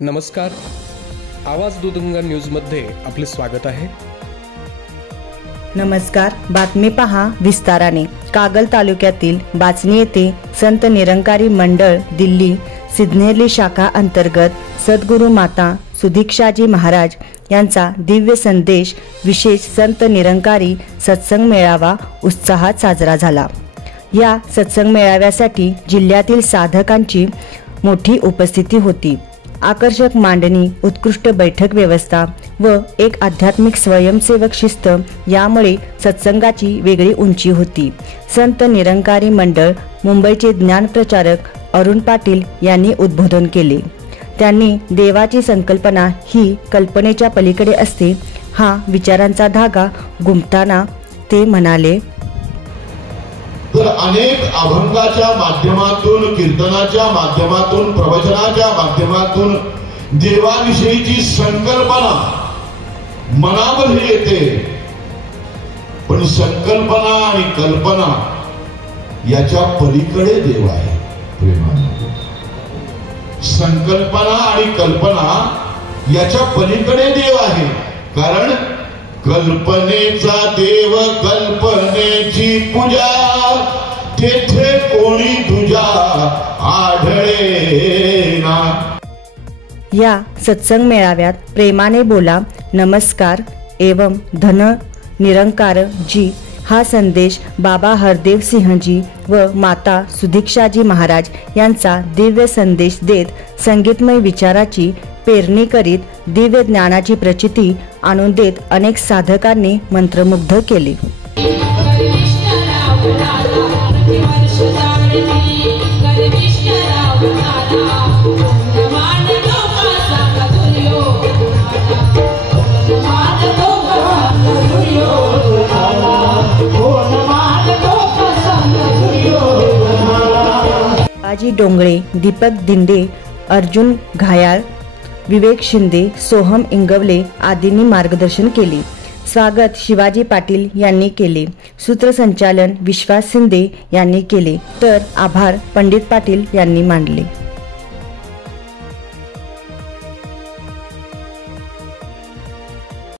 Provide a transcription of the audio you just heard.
नमस्कार, आवाज दूधगंगा न्यूजमध्ये आपले स्वागत आहे। नमस्कार, बातमी पहा विस्ताराने। कागल तालुक्यातील बाचणी येथे संत निरंकारी मंडळ दिल्ली सिद्धनेरली शाखा अंतर्गत सद्गुरू माता सुदीक्षाजी महाराज यांचा दिव्य संदेश विशेष संत निरंकारी सत्संग मेळावा उत्साहात साजरा झाला। या सत्संग मेळाव्यासाठी जिल्ह्यातील साधकांची मोठी उपस्थिती होती। आकर्षक मांडणी, उत्कृष्ट बैठक व्यवस्था व एक आध्यात्मिक स्वयंसेवक शिस्त यामुळे सत्संगाची वेगळी उंची होती। संत निरंकारी मंडळ मुंबईचे ज्ञानप्रचारक अरुण पाटील यांनी उद्बोधन केले। त्यांनी देवाची संकल्पना ही कल्पनेच्या पलीकडे असते हा विचारांचा धागा गुंफताना ते म्हणाले, तर अनेक अभंगाच्या माध्यमातून, कीर्तनाच्या माध्यमातून, प्रवचनाच्या माध्यमातून देवाविषयीची संकल्पना मनामध्ये येते, पण संकल्पना आणि कल्पना याच्या पलीकडे देव आहे। प्रेमाने संकल्पना आणि कल्पना याच्या पलीकडे देव आहे, कारण कल्पनेचा देव कल्पनेची पूजा तेथे कोणी तुझ्या आढळेना। या सत्संग मेळाव्यात प्रेमाने बोला नमस्कार एवं धन निरंकार जी हा संदेश बाबा हरदेव सिंहजी व माता सुदीक्षाजी महाराज यांचा दिव्य संदेश देत संगीतमय विचाराची पेरणी करीत दिव्य ज्ञानाची प्रचिती आणून देत अनेक साधकांनी मंत्रमुग्ध केले। बाजी डोंगळे, दीपक दिंडे, अर्जुन घायाळ, विवेक शिंदे, सोहम इंगवले आदींनी मार्गदर्शन केले। स्वागत शिवाजी पाटील यांनी केले। सूत्रसंचालन विश्वास शिंदे यांनी केले, तर आभार पंडित पाटील यांनी मानले।